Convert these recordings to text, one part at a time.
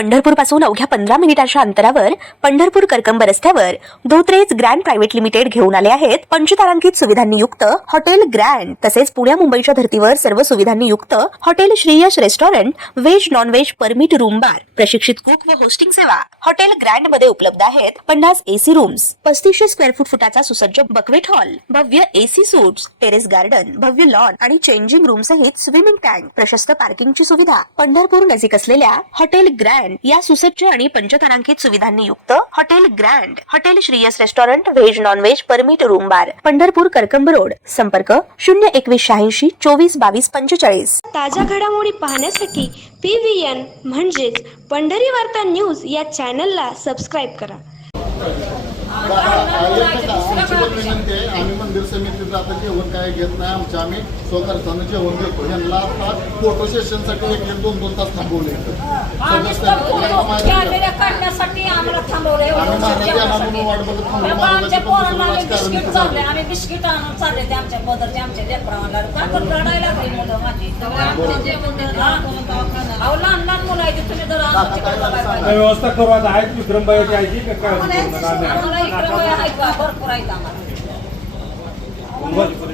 पंढरपूर पासून अवघ्या 15 मिनिटांच्या अंतरावर पंढरपूर करकंब रस्त्यावर धोत्रेज ग्रँड प्रायव्हेट लिमिटेड घेऊन आले आहेत पंचतारांकित सुविधांनी युक्त हॉटेल ग्रँड। तसेच पुण्या मुंबईच्या धर्तीवर सर्व सुविधांनी युक्त hotel Shriyash restaurant, veg non veg permit room bar, प्रशिक्षित कुक व होस्टिंग सेवा हॉटेल ग्रँड मध्ये उपलब्ध आहेत। 50 एसी रूम्स, 3500 स्क्वेअर फुटाचा सुसज्ज बकवेट हॉल, भव्य एसी सूट्स, टेरेस गार्डन, भव्य लॉन आणि चेंजिंग रूम सहित स्विमिंग टँक, प्रशस्त पार्किंगची सुविधा। पंढरपूर नजीक असलेल्या हॉटेल ग्रँड या सुसज्ज आणि पंचतारांकित सुविधांनी युक्त hotel grand, hotel Shriyas restaurant, veg non veg permit room बार, पंढरपूर करकंब रोड। संपर्क 02186 24 22 45। ताज्या घडामोडी पाहण्यासाठी PVN म्हणजेच पंढरी वार्ता न्यूज या चॅनलला सबस्क्राईब करा। आम्ही मंदिर समितीत आता जेवण काय घेत नाही, आम्ही स्वखर्चानं जेवण देतो। यांना आता फोटो सेशनसाठी 1-2 तास थांबवले व्यवस्था करू आता आहेत विक्रमबाईची आयची काय भरपूर आहेत आम्हाला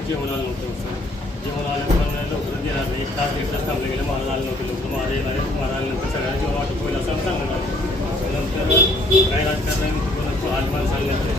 जेवण आलं नव्हतं जेवण आल्याप्रमाणे लवकर देणार नाही। 1 तास 1 तास थांबले गेले, मला आलं नव्हते लवकर, मला येणार मला आल्यानंतर सगळ्यांना जेवण वाटप होईल असं सांगलं नंतर काही राजकारणाने आलमान सांगण्यात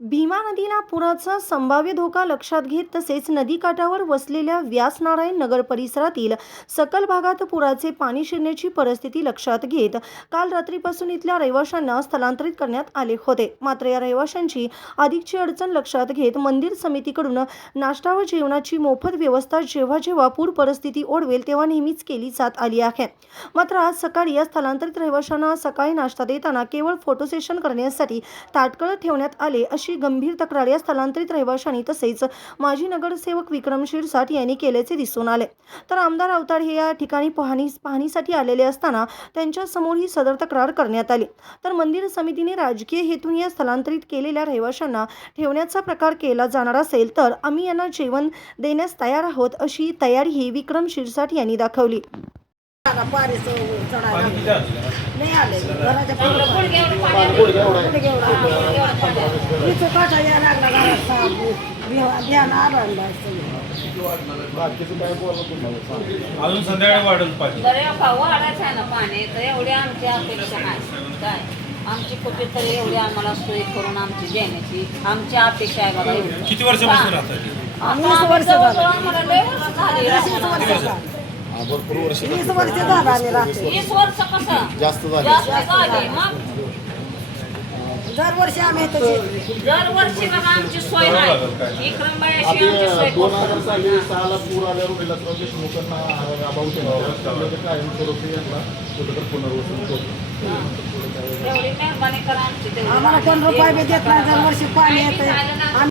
भीमा नदीला पुराचा संभाव्य धोका लक्षात घेत तसेच नदीकाठावर वसलेल्या व्यासनारायण नगर परिसरातील सखल भागात पुराचे पाणी शिरण्याची परिस्थिती लक्षात घेत काल रात्रीपासून इथल्या रहिवाशांना स्थलांतरित करण्यात आले होते। मात्र या रहिवाशांची अधिकची अडचण लक्षात घेत मंदिर समितीकडून नाश्ता व जेवणाची मोफत व्यवस्था जेव्हा जेव्हा पूर परिस्थिती ओढवेल तेव्हा नेहमीच केली जात आली आहे। मात्र आज सकाळी या स्थलांतरित रहिवाशांना सकाळी नाश्ता देताना केवळ फोटो सेशन करण्यासाठी ताटकळत ठेवण्यात आले अशी गंभीर तक्रार या स्थलांतरित रहिवाशांनी तसेच माजी नगरसेवक विक्रम शिरसाट यांनी केल्याचे दिसून आले। तर आमदार अवताड हे या ठिकाणी पाहणीसाठी आलेले असताना त्यांच्या समोर ही सदर तक्रार करण्यात आली। तर मंदिर समितीने राजकीय हेतून या स्थलांतरित केलेल्या रहिवाशांना ठेवण्याचा प्रकार केला जाणार असेल तर आम्ही यांना जेवण देण्यास तयार आहोत अशी तयारीही विक्रम शिरसाट यांनी दाखवली। अजून संध्याकाळी वाढेल पाहिजे वाढायचं आहे ना पाणी, तर एवढी आमची अपेक्षा नाही काय आमची कुठेतरी एवढी आम्हाला सोय करून आमची देण्याची आमची अपेक्षा आहे बघा। एवढी किती वर्षापासून राहतात? आम्हाला लय वर्ष झाली भरपूर वर्ष 20 वर्ष कसं जास्त झाली मग दरवर्षी आम्ही दरवर्षी बघा आमची सोय नाही। विक्रमबाईशी आमची सोय 2006 पूर आल्यावर विलासराव देशमुखांना अभाव कायमस्वरूपी यांना कुठेतरी पुनर्वसन करतो। एवढी मेहरबानी करा आमची आम्हाला 1 रुपया बी देत नाही, दरवर्षी पाणी येतं।